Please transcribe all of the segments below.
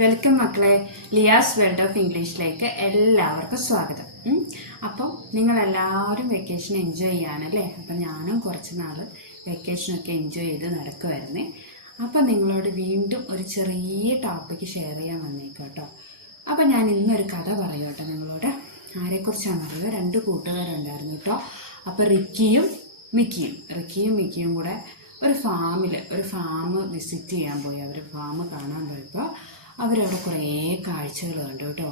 Welcome മക്കളെ, Liyas world of ഇംഗ്ലീഷിലേക്ക് എല്ലാവർക്കും സ്വാഗതം. അപ്പം നിങ്ങളെല്ലാവരും വെക്കേഷൻ എൻജോയ് ചെയ്യാനല്ലേ? അപ്പം ഞാനും കുറച്ച് നാൾ വെക്കേഷനൊക്കെ എൻജോയ് ചെയ്ത് നടക്കുമായിരുന്നേ. അപ്പം നിങ്ങളോട് വീണ്ടും ഒരു ചെറിയ ടോപ്പിക്ക് ഷെയർ ചെയ്യാൻ വന്നേക്കോട്ടോ. അപ്പം ഞാൻ ഇന്നൊരു കഥ പറയും കേട്ടോ നിങ്ങളോട്. ആരെക്കുറിച്ചാണെന്നറിയോ? 2 കൂട്ടുകാരുണ്ടായിരുന്നു കേട്ടോ. അപ്പോൾ റിക്കിയും മിക്കിയും കൂടെ ഒരു ഫാം വിസിറ്റ് ചെയ്യാൻ പോയി. അവർ ഫാം കാണാൻ പോയപ്പോൾ അവരവിടെ കുറേ കാഴ്ചകൾ കണ്ടു കേട്ടോ.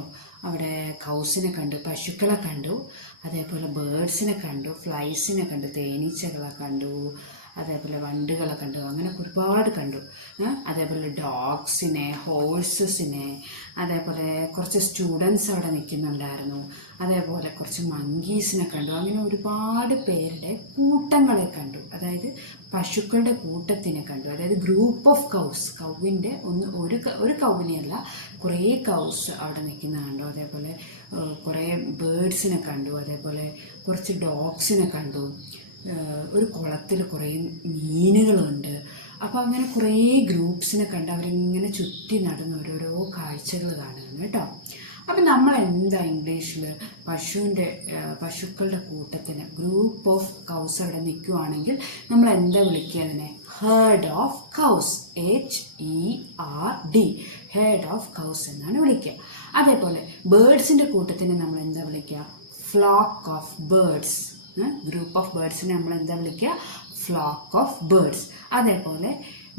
അവിടെ കൗസിനെ കണ്ടു, പശുക്കളെ കണ്ടു, അതേപോലെ ബേഡ്സിനെ കണ്ടു, ഫ്ലൈസിനെ കണ്ടു, തേനീച്ചകളെ കണ്ടു, അതേപോലെ വണ്ടുകളെ കണ്ടു, അങ്ങനെ ഒരുപാട് കണ്ടു. അതേപോലെ ഡോഗ്സിനെ, ഹോഴ്സസിനെ, അതേപോലെ കുറച്ച് സ്റ്റുഡൻസ് അവിടെ നിൽക്കുന്നുണ്ടായിരുന്നു. അതേപോലെ കുറച്ച് മങ്കീസിനെ കണ്ടു. അങ്ങനെ ഒരുപാട് പേരുടെ കൂട്ടങ്ങളെ കണ്ടു. അതായത് പശുക്കളുടെ കൂട്ടത്തിനെ കണ്ടു. അതായത് ഗ്രൂപ്പ് ഓഫ് കൗസ്. കൗവിൻ്റെ ഒരു കൗവിനെയല്ല, കുറേ കൗസ് അവിടെ നിൽക്കുന്ന കണ്ടു. അതേപോലെ കുറേ ബേഡ്സിനെ കണ്ടു. അതേപോലെ കുറച്ച് ഡോഗ്സിനെ കണ്ടു. ഒരു കുളത്തിൽ കുറേ മീനുകളുണ്ട്. അപ്പോൾ അങ്ങനെ കുറേ ഗ്രൂപ്പ്സിനെ കണ്ട് അവരിങ്ങനെ ചുറ്റി നടന്ന് ഓരോരോ കാഴ്ചകൾ കാണുകയാണ് കേട്ടോ. അപ്പം നമ്മൾ എന്താ ഇംഗ്ലീഷിൽ പശുക്കളുടെ കൂട്ടത്തിന് ഗ്രൂപ്പ് ഓഫ് കൗസ് അവിടെ നിൽക്കുവാണെങ്കിൽ നമ്മൾ എന്താ വിളിക്കുക അതിനെ? Herd of cows. HERD, herd of cows എന്നാണ് വിളിക്കുക. അതേപോലെ ബേഡ്സിൻ്റെ കൂട്ടത്തിന് നമ്മൾ എന്താ വിളിക്കുക? Flock of birds. Group of ബേഡ്സിനെ നമ്മൾ എന്താ വിളിക്കുക? Flock of birds. അതേപോലെ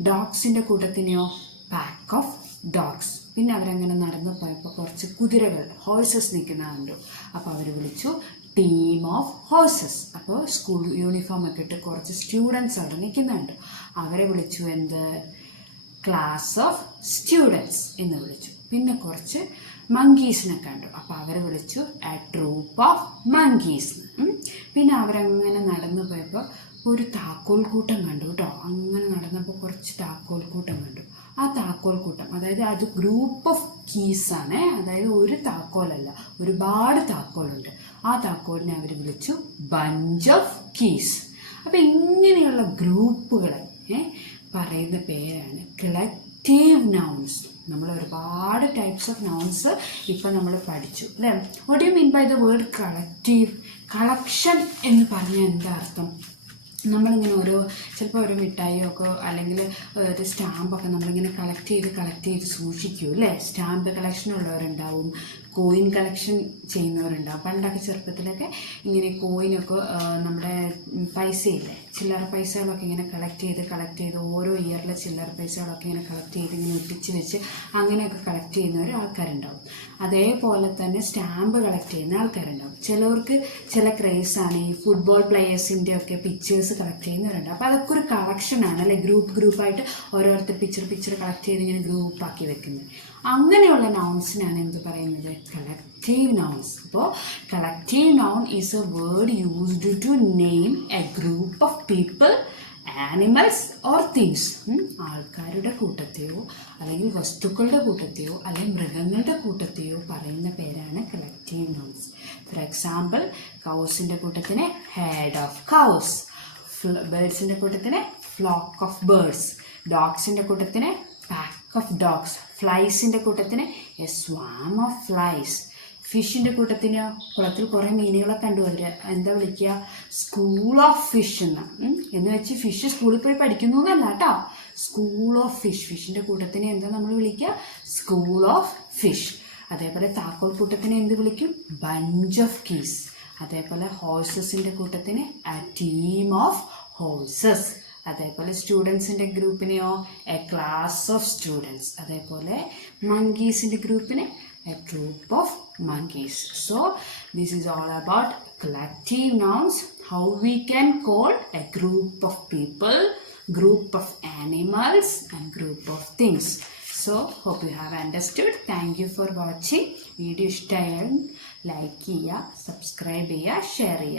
ഡോഗ്സിൻ്റെ കൂട്ടത്തിനെയോ? Pack of dogs. പിന്നെ അവരങ്ങനെ നടന്നു പോയപ്പോൾ കുറച്ച് കുതിരകൾ, ഹോഴ്സസ് നിൽക്കുന്ന കണ്ടു. അപ്പോൾ അവർ വിളിച്ചു ടീം ഓഫ് ഹോഴ്സസ്. അപ്പോൾ സ്കൂൾ യൂണിഫോം ഒക്കെ ഇട്ട് കുറച്ച് സ്റ്റുഡൻസ് അവിടെ നിൽക്കുന്നുണ്ട്. അവരെ വിളിച്ചു എന്ത്? ക്ലാസ് ഓഫ് സ്റ്റുഡൻസ് എന്ന് വിളിച്ചു. പിന്നെ കുറച്ച് മങ്കീസിനെ കണ്ടു. അപ്പോൾ അവർ വിളിച്ചു എ ട്രൂപ്പ് ഓഫ് മങ്കീസ്. പിന്നെ അവരങ്ങനെ നടന്നു പോയപ്പോൾ ഒരു താക്കോൽ കൂട്ടം കണ്ടു കേട്ടോ. അങ്ങനെ നടന്നപ്പോൾ കുറച്ച് താക്കോൽ കൂട്ടം കണ്ടു. ആ താക്കോൽ കൂട്ടം, അതായത് അത് ഗ്രൂപ്പ് ഓഫ് കീസാണ്. അതായത് ഒരു താക്കോലല്ല, ഒരുപാട് താക്കോലുണ്ട്. ആ താക്കോലിനെ അവർ വിളിച്ചു ബഞ്ച് ഓഫ് കീസ്. അപ്പം ഇങ്ങനെയുള്ള ഗ്രൂപ്പുകളെ പറയുന്ന പേരാണ് കളക്റ്റീവ് നൗൺസ്. നമ്മൾ ഒരുപാട് ടൈപ്സ് ഓഫ് നൗൺസ് ഇപ്പം നമ്മൾ പഠിച്ചു അല്ലേ? What do you mean by the word collective? Collection എന്ന് പറഞ്ഞാൽ എന്താ അർത്ഥം? നമ്മളിങ്ങനെ ചിലപ്പോൾ ഒരു മിഠായിയൊക്കെ അല്ലെങ്കിൽ ഒരു സ്റ്റാമ്പൊക്കെ നമ്മളിങ്ങനെ കളക്ട് ചെയ്ത് സൂക്ഷിക്കും അല്ലേ? സ്റ്റാമ്പ് കളക്ഷൻ ഉള്ളവരുണ്ടാവും, കോയിൻ കളക്ഷൻ ചെയ്യുന്നവരുണ്ടാവും. പണ്ടൊക്കെ ചെറുപ്പത്തിലൊക്കെ ഇങ്ങനെ കോയിനൊക്കെ നമ്മുടെ പൈസയില്ലേ, ചില്ലറ പൈസകളൊക്കെ ഇങ്ങനെ കളക്ട് ചെയ്ത് ഓരോ ഇയറിലെ ചില്ലറ പൈസകളൊക്കെ ഇങ്ങനെ കളക്ട് ചെയ്ത് ഇങ്ങനെ ഒട്ടിച്ച് വെച്ച് അങ്ങനെയൊക്കെ കളക്ട് ചെയ്യുന്ന ആൾക്കാരുണ്ടാവും. അതേപോലെ തന്നെ സ്റ്റാമ്പ് കളക്ട് ചെയ്യുന്ന ആൾക്കാരുണ്ടാവും. ചിലവർക്ക് ചില ക്രേസാണ് ഈ ഫുട്ബോൾ പ്ലെയേഴ്സിൻ്റെ ഒക്കെ പിക്ചേഴ്സ് കളക്ട് ചെയ്യുന്നവരുണ്ട്. അപ്പോൾ അതൊക്കെ ഒരു കളക്ഷനാണ് അല്ലേ? ഗ്രൂപ്പായിട്ട് ഓരോരുത്തർ പിക്ചർ കളക്ട് ചെയ്ത് ഇങ്ങനെ ഗ്രൂപ്പാക്കി വെക്കുന്നത്. അങ്ങനെയുള്ള നൗൺസിനാണ് എന്ത് പറയുന്നത്? Collective nouns. അപ്പോൾ collective noun is a word used to name a group of people, animals or things. ആൾക്കാരുടെ കൂട്ടത്തെയോ അല്ലെങ്കിൽ വസ്തുക്കളുടെ കൂട്ടത്തെയോ അല്ലെങ്കിൽ മൃഗങ്ങളുടെ കൂട്ടത്തെയോ പറയുന്ന പേരാണ് കളക്റ്റീവ് നൗൺസ്. ഫോർ എക്സാമ്പിൾ, കൗസിൻ്റെ കൂട്ടത്തിന് ഹെഡ് ഓഫ് കൗസ്, ബേഡ്സിൻ്റെ കൂട്ടത്തിന് ഫ്ലോക്ക് ഓഫ് ബേഡ്സ്, ഡോഗ്സിൻ്റെ കൂട്ടത്തിന് പാക്ക് ഓഫ് ഡോഗ്സ്, ഫ്ലൈസിൻ്റെ കൂട്ടത്തിന് എ സ്വാം ഓഫ് ഫ്ലൈസ്, ഫിഷിൻ്റെ കൂട്ടത്തിന് കുളത്തിൽ കുറേ മീനുകളെ കണ്ടു. അവർ എന്താ വിളിക്കുക? സ്കൂൾ ഓഫ് ഫിഷ് എന്ന് വെച്ച് ഫിഷ് സ്കൂളിൽ പോയി പഠിക്കുന്നു എന്നല്ല കേട്ടോ. School of fish. ഫിഷിൻ്റെ കൂട്ടത്തിന് എന്താ നമ്മൾ വിളിക്കുക? School of fish. അതേപോലെ താക്കോൽ കൂട്ടത്തിന് എന്ത് വിളിക്കും? Bunch of keys. അതേപോലെ ഹോഴ്സസിൻ്റെ കൂട്ടത്തിന് എ ടീം ഓഫ് ഹോഴ്സസ്. അതേപോലെ സ്റ്റുഡൻസിൻ്റെ ഗ്രൂപ്പിനെയോ എ ക്ലാസ് ഓഫ് സ്റ്റുഡൻസ്. അതേപോലെ മങ്കീസിൻ്റെ ഗ്രൂപ്പിന് a troop of monkeys. So this is all about collective nouns, how we can call a group of people, group of animals and group of things. So hope you have understood. Thank you for watching. Video ഇഷ്ടമായാൽ like ചെയ്യുക, subscribe ചെയ്യുക, share ചെയ്യുക.